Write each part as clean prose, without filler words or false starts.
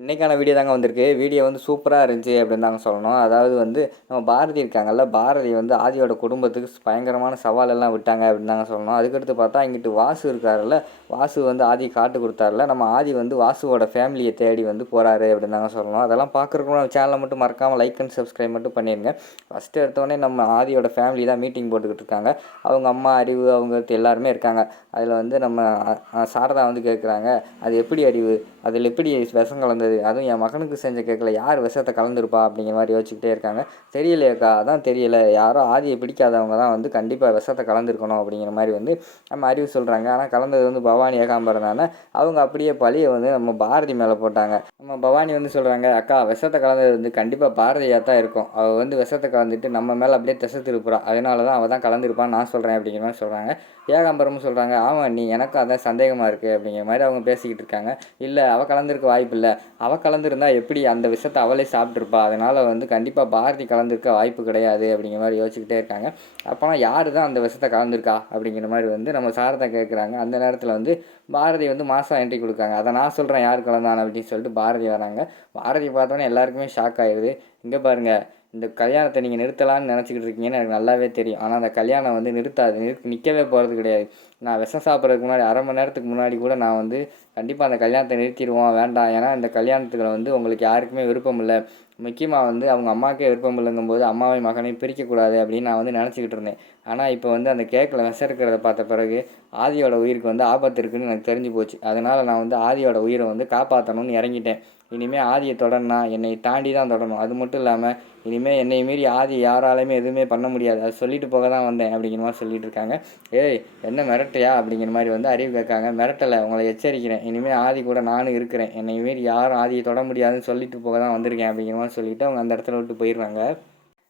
இன்னைக்கான வீடியோ தாங்க வந்திருக்கு. வீடியோ வந்து சூப்பராக இருந்துச்சு அப்படின்னு தாங்க சொல்லணும். அதாவது வந்து நம்ம பாரதி இருக்காங்கல்ல, பாரதி வந்து ஆதியோட குடும்பத்துக்கு பயங்கரமான சவாலெல்லாம் விட்டாங்க அப்படின்னு தாங்க சொல்லணும். அதுக்கடுத்து பார்த்தா இங்கிட்டு வாசு இருக்காருல்ல, வாசு வந்து ஆதி காட்டு கொடுத்தாருல, நம்ம ஆதி வந்து வாசுவோட ஃபேமிலியை தேடி வந்து போகிறாரு அப்படின்னு தாங்க சொல்லணும். அதெல்லாம் பார்க்குறதுக்கு நம்ம சேனலை மட்டும் மறக்காமல் லைக் அண்ட் சப்ஸ்கிரைப் மட்டும் பண்ணிடுங்க. ஃபஸ்ட்டு எடுத்தோடனே நம்ம ஆதியோட ஃபேமிலி தான் மீட்டிங் போட்டுக்கிட்டு இருக்காங்க. அவங்க அம்மா அறிவு அவங்க எல்லாருமே இருக்காங்க. அதில் வந்து நம்ம சாரதா வந்து கேட்குறாங்க, அது எப்படி அறிவு, அதில் எப்படி விஷம் கலந்தது, அதுவும் என் மகனுக்கு செஞ்ச கேட்கல யார் விஷத்தை கலந்துருப்பா அப்படிங்கிற மாதிரி யோசிச்சுக்கிட்டே இருக்காங்க. தெரியலையேக்கா, அதான் தெரியல, யாரோ ஆதியை பிடிக்காதவங்க தான் வந்து கண்டிப்பாக விஷத்தை கலந்துருக்கணும் அப்படிங்கிற மாதிரி வந்து நம்ம அறிவு சொல்கிறாங்க. ஆனால் கலந்தது வந்து பவானி ஏகாம்பரம் தானே. அவங்க அப்படியே பழியை வந்து நம்ம பாரதி மேலே போட்டாங்க. நம்ம பவானி வந்து சொல்கிறாங்க, அக்கா விஷத்தை கலந்தது வந்து கண்டிப்பாக பாரதியாக தான் இருக்கும், அவள் வந்து விஷத்தை கலந்துட்டு நம்ம மேலே அப்படியே திசை திருப்புறா, அதனால தான் அவள் தான் கலந்துருப்பான்னு நான் சொல்கிறேன் அப்படிங்கிற மாதிரி சொல்கிறாங்க. ஏகாம்பரமும் சொல்கிறாங்க, ஆமாம் நீ எனக்கும் அதான் சந்தேகமாக இருக்குது அப்படிங்கிற மாதிரி அவங்க பேசிக்கிட்டு இருக்காங்க. இல்லை அவள் கலந்துருக்க வாய்ப்பு இல்லை, அவள் கலந்துருந்தா எப்படி அந்த விஷத்தை அவளே சாப்பிட்ருப்பா, அதனால் வந்து கண்டிப்பாக பாரதி கலந்துருக்க வாய்ப்பு கிடையாது அப்படிங்கிற மாதிரி யோசிச்சுக்கிட்டே இருக்காங்க. அப்போனா யார் தான் அந்த விஷத்தை கலந்துருக்கா அப்படிங்கிற மாதிரி வந்து நம்ம சாரதா கேட்குறாங்க. அந்த நேரத்தில் வந்து பாரதி வந்து மாதம் என்ட்ரி கொடுக்காங்க. அதை நான் சொல்கிறேன் யார் கலந்தான அப்படின்னு சொல்லிட்டு பாரதி வராங்க. பாரதி பார்த்தோன்னே எல்லாருக்குமே ஷாக் ஆயிடுது. இங்கே பாருங்கள், இந்த கல்யாணத்தை நீங்கள் நிறுத்தலான்னு நினச்சிக்கிட்டு இருக்கீங்கன்னு எனக்கு நல்லாவே தெரியும். ஆனால் அந்த கல்யாணம் வந்து நிற்கவே போகிறது கிடையாது. நான் விஷம் சாப்பிட்றதுக்கு முன்னாடி அரை மணி நேரத்துக்கு முன்னாடி கூட நான் வந்து கண்டிப்பாக அந்த கல்யாணத்தை நிறுத்திடுவோம், வேண்டாம், ஏன்னா இந்த கல்யாணத்துக்கு வந்து உங்களுக்கு யாருக்குமே விருப்பம் இல்லை, முக்கியமாக வந்து அவங்க அம்மாவுக்கே விருப்பம் இல்லைங்கும்போது அம்மாவையும் மகனையும் பிரிக்கக்கூடாது அப்படின்னு நான் வந்து நினச்சிக்கிட்டு இருந்தேன். ஆனால் இப்போ வந்து அந்த கேக்கில் விஷம் இருக்கிறத பார்த்த பிறகு ஆதியோட உயிருக்கு வந்து ஆபத்து இருக்குதுன்னு எனக்கு தெரிஞ்சு போச்சு. அதனால் நான் வந்து ஆதியோட உயிரை வந்து காப்பாற்றணும்னு இறங்கிட்டேன். இனிமேல் ஆதியை தொடரனா என்னை தாண்டி தான் தொடரணும். அது மட்டும் இல்லாமல் இனிமேல் என்னை மீறி ஆதி யாராலையுமே எதுவுமே பண்ண முடியாது, அது சொல்லிட்டு போக தான் வந்தேன் அப்படிங்கிற மாதிரி சொல்லிட்டு இருக்காங்க. ஏய் என்ன மிரட்டையா அப்படிங்கிற மாதிரி வந்து அறிவு கேட்காங்க. மிரட்டலை, உங்களை எச்சரிக்கிறேன், இனிமேல் ஆதி கூட நானும் இருக்கிறேன், என்னை மீறி யாரும் ஆதியை தொட முடியாதுன்னு சொல்லிட்டு போக தான் வந்திருக்கேன் அப்படிங்கிற மாதிரி சொல்லிவிட்டு அவங்க அந்த இடத்துல விட்டு போயிடுறாங்க.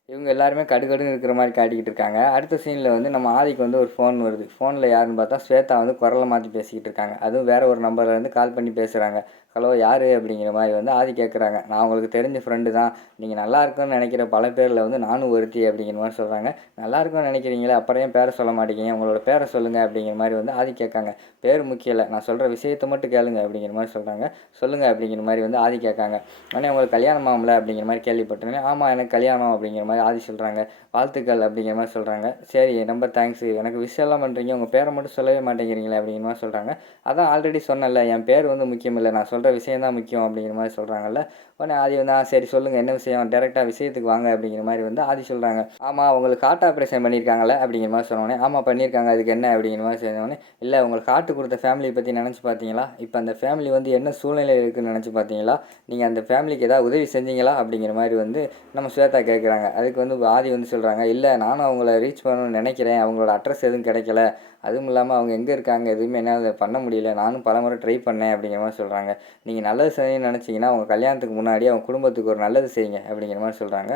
இவங்க எல்லாருமே கடுகடுன்னு இருக்கிற மாதிரி காட்டிக்கிட்டு இருக்காங்க. அடுத்த சீனில் வந்து நம்ம ஆதிக்கு வந்து ஒரு ஃபோன் வருது. ஃபோனில் யாருன்னு பார்த்தா ஸ்வேதா வந்து குரலை மாற்றி பேசிக்கிட்டு இருக்காங்க. அதுவும் வேறு ஒரு நம்பர்லேருந்து கால் பண்ணி பேசுகிறாங்க. ஹலோ யார் அப்படிங்கிற மாதிரி வந்து ஆதி கேட்குறாங்க. நான் உங்களுக்கு தெரிஞ்ச ஃப்ரெண்டு தான், நீங்கள் நல்லா இருக்குன்னு நினைக்கிற பல பேரில் வந்து நானும் ஒருத்தி அப்படிங்கிற மாதிரி சொல்கிறாங்க. நல்லா இருக்குன்னு நினைக்கிறீங்களே, அப்புறம் ஏன் பேரை சொல்ல மாட்டேங்கிங்க, உங்களோட பேரை சொல்லுங்கள் அப்படிங்கிற மாதிரி வந்து ஆதி கேட்காங்க. பேர் முக்கியம் இல்லை, நான் சொல்கிற விஷயத்தை மட்டும் கேளுங்க அப்படிங்கிற மாதிரி சொல்கிறாங்க. சொல்லுங்கள் அப்படிங்கிற மாதிரி வந்து ஆதி கேட்காங்க. உடனே உங்களுக்கு கல்யாணம் ஆகல அப்படிங்கிற மாதிரி கேள்விப்பட்டேன். ஆமாம் எனக்கு கல்யாணம் அப்படிங்கிற மாதிரி ஆதி சொல்கிறாங்க. வாழ்த்துக்கள் அப்படிங்கிற மாதிரி சொல்கிறாங்க. சரி ரொம்ப தேங்க்ஸு, எனக்கு விஷயம்லாம் பண்ணுறீங்க, உங்கள் பேரை மட்டும் சொல்லவே மாட்டேங்கிறீங்களே அப்படிங்கிற மாதிரி சொல்கிறாங்க. அதான் ஆல்ரெடி சொன்னேன்ல, என் பேர் வந்து முக்கியம் இல்லை, நான் சொல்கிற விஷயந்தான் முக்கியம் அப்படிங்கிற மாதிரி சொல்கிறாங்கல்ல. உடனே ஆதி வந்து சரி சொல்லுங்கள் என்ன விஷயம், டேரெக்டாக விஷயத்துக்கு வாங்க அப்படிங்கிற மாதிரி வந்து ஆதி சொல்கிறாங்க. ஆமாம் உங்களுக்கு ஹார்ட் ஆப்ரேஷன் பண்ணியிருக்காங்களே அப்படிங்கிற மாதிரி சொன்னோடனே, ஆமாம் பண்ணியிருக்காங்க, அதுக்கு என்ன அப்படிங்கிற மாதிரி சொன்னோடனே, இல்லை உங்களுக்கு ஹார்ட் கொடுத்த ஃபேமிலியை பற்றி நினச்சி பார்த்தீங்களா, இப்போ அந்த ஃபேமிலி வந்து என்ன சூழ்நிலையில் இருக்குதுன்னு நினச்சி பார்த்தீங்களா, நீங்கள் அந்த ஃபேமிலிக்கு ஏதாவது உதவி செஞ்சீங்களா அப்படிங்கிற மாதிரி வந்து நம்ம ஸ்வேதா கேட்குறாங்க. அதுக்கு வந்து ஆதி வந்து சொல்கிறாங்க, இல்லை நானும் அவங்கள ரீச் பண்ணணும்னு நினைக்கிறேன், அவங்களோட அட்ரஸ் எதுவும் கிடைக்கல, அதுவும் இல்லாமல் அவங்க எங்கே இருக்காங்க எதுவுமே என்னால் பண்ண முடியல, நானும் பலமுறை ட்ரை பண்ணேன் அப்படிங்கிற மாதிரி சொல்கிறாங்க. நீங்கள் நல்லது செய்யணும்னு நினச்சிங்கன்னா அவங்க கல்யாணத்துக்கு முன்னாடி அவங்க குடும்பத்துக்கு ஒரு நல்லது செய்யுங்க அப்படிங்கிற மாதிரி சொல்கிறாங்க.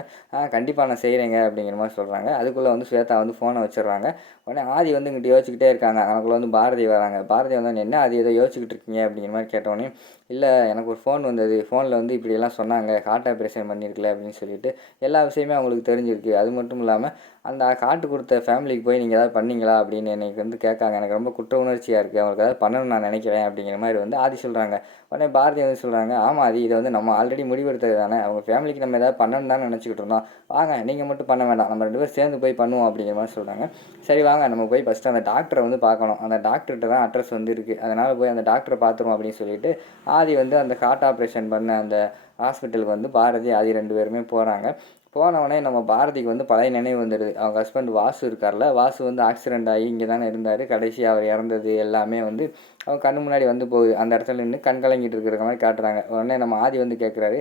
கண்டிப்பாக நான் செய்கிறேங்க அப்படிங்கிற மாதிரி சொல்கிறாங்க. அதுக்குள்ளே வந்து ஸ்வேதா வந்து ஃபோனை வச்சிடுறாங்க. உடனே ஆதி வந்து இங்கிட்ட யோசிச்சுக்கிட்டே இருக்காங்க. அதுக்குள்ளே வந்து பாரதி வராங்க. பாரதி வந்து என்ன ஆதி ஏதோ யோசிச்சுக்கிட்டு இருக்கீங்க அப்படிங்கிற மாதிரி கேட்டோடனே, இல்லை எனக்கு ஒரு ஃபோன் வந்தது, ஃபோனில் வந்து இப்படியெல்லாம் சொன்னாங்க, ஹார்ட் ஆப்ரேஷன் பண்ணியிருக்கல அப்படின்னு சொல்லிட்டு எல்லா விஷயமே அவங்களுக்கு தெரிஞ்சிருக்கு. அது மட்டும் இல்லாமல் அந்த காட்டு கொடுத்த ஃபேமிலிக்கு போய் நீங்கள் ஏதாவது பண்ணீங்களா அப்படின்னு எனக்கு வந்து கேட்காங்க. எனக்கு ரொம்ப குற்ற உணர்ச்சியாக இருக்குது, அவங்களுக்கு ஏதாவது பண்ணணும்னு நான் நினைக்கிறேன் அப்படிங்கிற மாதிரி வந்து ஆதி சொல்கிறாங்க. உடனே பாரதி வந்து சொல்கிறாங்க, ஆமாம் ஆதி இதை வந்து நம்ம ஆல்ரெடி முடிவெடுத்தது தானே, அவங்க ஃபேமிலிக்கு நம்ம ஏதாவது பண்ணணும்னு தானே நினச்சிக்கிட்டு இருந்தோம், வாங்க நீங்கள் மட்டும் பண்ண வேண்டாம், நம்ம 2 பேரும் சேர்ந்து போய் பண்ணுவோம் அப்படிங்கிற மாதிரி சொல்கிறாங்க. சரி வாங்க நம்ம போய் ஃபஸ்ட்டு அந்த டாக்டரை வந்து பார்க்கணும், அந்த டாக்டர்கிட்ட தான் அட்ரஸ் வந்து இருக்குது, அதனால் போய் அந்த டாக்டரை பார்த்துருவோம் அப்படின்னு சொல்லிட்டு ஆதி வந்து அந்த ஹார்ட் ஆப்ரேஷன் பண்ண அந்த ஹாஸ்பிட்டலுக்கு வந்து பாரதி ஆதி 2 பேருமே போகிறாங்க. போனவொடனே நம்ம பாரதிக்கு வந்து பழைய நினைவு வந்துடுது. அவங்க ஹஸ்பண்ட் வாசு இருக்கார்ல, வாசு வந்து ஆக்சிடெண்ட் ஆகி இங்கே தானே இருந்தார், கடைசியாக அவர் இறந்தது எல்லாமே வந்து அவங்க கண்ணு முன்னாடி வந்து போகுது. அந்த இடத்துல நின்று கண் கலங்கிட்டு இருக்கிற மாதிரி காட்டுறாங்க. உடனே நம்ம ஆதி வந்து கேட்குறாரு,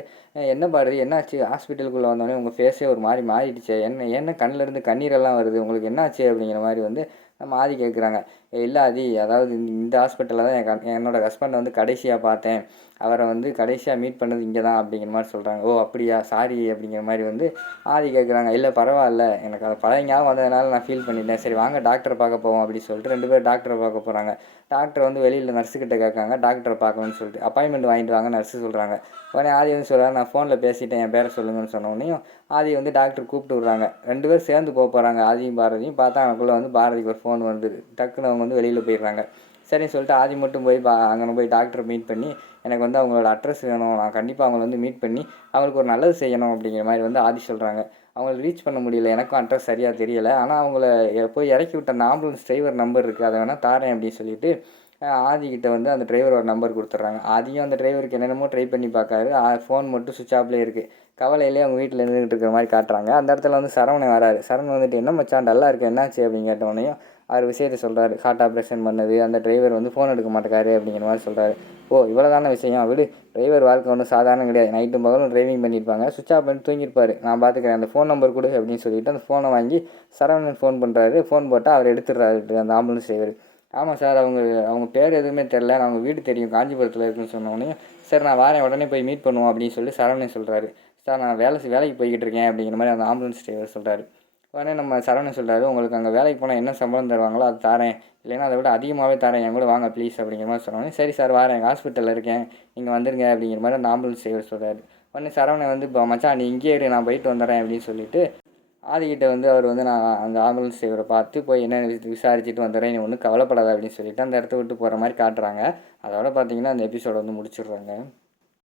என்ன பாரதி என்னாச்சு, ஹாஸ்பிட்டலுக்குள்ளே வந்தோடனே உங்கள் ஃபேஸே ஒரு மாதிரி மாறிடுச்சே, என்ன கண்ணிலேருந்து கண்ணீரெல்லாம் வருது, உங்களுக்கு என்னாச்சு அப்படிங்கிற மாதிரி வந்து நம்ம ஆதி கேட்குறாங்க. இல்லை ஆதி, அதாவது இந்த ஹாஸ்பிட்டலில் தான் என்னோடய ஹஸ்பண்டை வந்து கடைசியாக பார்த்தேன், அவரை வந்து கடைசியாக மீட் பண்ணது இங்கே தான் அப்படிங்கிற மாதிரி சொல்கிறாங்க. ஓ அப்படியா, சாரி அப்படிங்கிற மாதிரி வந்து ஆதி கேட்குறாங்க. இல்லை பரவாயில்ல, எனக்கு அது பழைய ஞாபகம் வந்ததுனால நான் ஃபீல் பண்ணிட்டேன், சரி வாங்க டாக்டரை பார்க்க போவோம் அப்படின்னு சொல்லிட்டு 2 பேர் டாக்டரை பார்க்க போகிறாங்க. டாக்டர் வந்து வெளியில் நர்ஸுக்கிட்ட கேட்காங்க டாக்டரை பார்க்கணும்னு சொல்லிட்டு, அப்பாயின்மெண்ட் வாங்கிட்டு வாங்க நர்ஸு சொல்கிறாங்க. உடனே ஆதி வந்து சொல்கிறாங்க, நான் ஃபோனில் பேசிட்டேன், என் பேரை சொல்லுங்கன்னு சொன்னோடனையும் ஆதி வந்து டாக்டர் கூப்பிட்டு விட்றாங்க. 2 பேர் சேர்ந்து போகிறாங்க, ஆதியும் பாரதியும். பார்த்தா அவனுக்குள்ளே வந்து பாரதிக்கு ஒரு ஃபோன் வந்து டக்குன்னு அவங்க வந்து வெளியில் போயிடுறாங்க. சரின்னு சொல்லிட்டு ஆதி மட்டும் போய் அங்கே போய் டாக்டரை மீட் பண்ணி எனக்கு வந்து அவங்களோட அட்ரஸ் வேணும், நான் கண்டிப்பாக அவங்கள வந்து மீட் பண்ணி அவங்களுக்கு ஒரு நல்லது செய்யணும் அப்படிங்கிற மாதிரி வந்து ஆதி சொல்கிறாங்க. அவங்கள ரீச் பண்ண முடியல, எனக்கும் அட்ரஸ் சரியாக தெரியலை. ஆனால் அவங்கள போய் இறக்கி விட்ட அந்த ஆம்புலன்ஸ் டிரைவர் நம்பர் இருக்குது, அதை வேணால் தாரேன் அப்படின்னு சொல்லிட்டு ஆதிக்கிட்ட வந்து அந்த டிரைவரோட நம்பர் கொடுத்துட்றாங்க. ஆதியும் அந்த டிரைவருக்கு என்னென்னமோ ட்ரை பண்ணி பார்க்காரு. ஃபோன் மட்டும் சுவிட்ச் ஆஃப்லேயே இருக்குது. கவலையிலே அவங்க வீட்டில் இருந்துகிட்டு இருக்கிற மாதிரி காட்டுறாங்க. அந்த இடத்துல வந்து சரவணன் வராரு. சரவணன் வந்துட்டு என்ன மச்சான் டல்லாக இருக்குது, என்னாச்சு அப்படின்னு கேட்டவொடனையும் அவர் விஷயத்தை சொல்கிறாரு. ஹார்ட் ஆப்ரேஷன் பண்ணது, அந்த டிரைவர் வந்து ஃபோன் எடுக்க மாட்டேக்காரு அப்படிங்கிற மாதிரி சொல்கிறாரு. ஓ இவ்வளோதான விஷயம், விடு, டிரைவர் வாழ்க்கை ஒன்றும் சாதாரணம் கிடையாது, நைட்டும் பகலும் டிரைவிங் பண்ணியிருப்பாங்க, சுவிட்ச் ஆஃப் பண்ணி தூங்கியிருப்பார், நான் பார்த்துக்கிறேன், அந்த ஃபோன் நம்பர் கொடு அப்படின்னு சொல்லிட்டு அந்த ஃபோனை வாங்கி சரவணன் ஃபோன் பண்ணுறாரு. ஃபோன் போட்டால் அவர் எடுத்துடுறாரு அந்த ஆம்புலன்ஸ் டிரைவர். ஆமாம் சார், அவங்க பேர் எதுவுமே தெரில, அவங்க வீடு தெரியும், காஞ்சிபுரத்தில் இருக்குன்னு சொன்னோடனே சரி நான் வரேன், உடனே போய் மீட் பண்ணுவோம் அப்படின்னு சொல்லி சரவணன் சொல்கிறாரு. சார் நான் வேலைக்கு போய்கிட்டு இருக்கேன் அப்படிங்கிற மாதிரி அந்த ஆம்புலன்ஸ் டிரைவர் சொல்கிறாரு. உடனே நம்ம சரவணன் சொல்கிறாரு, உங்களுக்கு அங்கே வேலைக்கு போனால் என்ன சம்பளம் தருவாங்களோ அது தரேன், இல்லைன்னா அதை விட அதிகமாகவே தரேன், என் கூட வாங்க ப்ளீஸ் அப்படிங்கிற மாதிரி சொன்னோன்னே சரி சார் வரேன், ஹாஸ்பிட்டலில் இருக்கேன், நீங்கள் வந்துருங்க அப்படிங்கிற மாதிரி அந்த ஆம்புலன்ஸ் டிரைவர் சொல்கிறாரு. உடனே சரவணன் வந்து மச்சான் நீ இங்கேயே இரு, நான் போயிட்டு வந்துடுறேன் அப்படின்னு சொல்லிட்டு ஆதிக்கிட்ட வந்து அவர் வந்து நான் அந்த ஆம்புலன்ஸ் டிரைவரை பார்த்து போய் என்ன விசாரிச்சுட்டு வந்துடுறேன், நீ ஒன்றும் கவலைப்படாத அப்படின்னு சொல்லிட்டு அந்த இடத்த விட்டு போகிற மாதிரி காட்டுறாங்க. அதோட பார்த்தீங்கன்னா அந்த எபிசோட வந்து முடிச்சிடுறாங்க.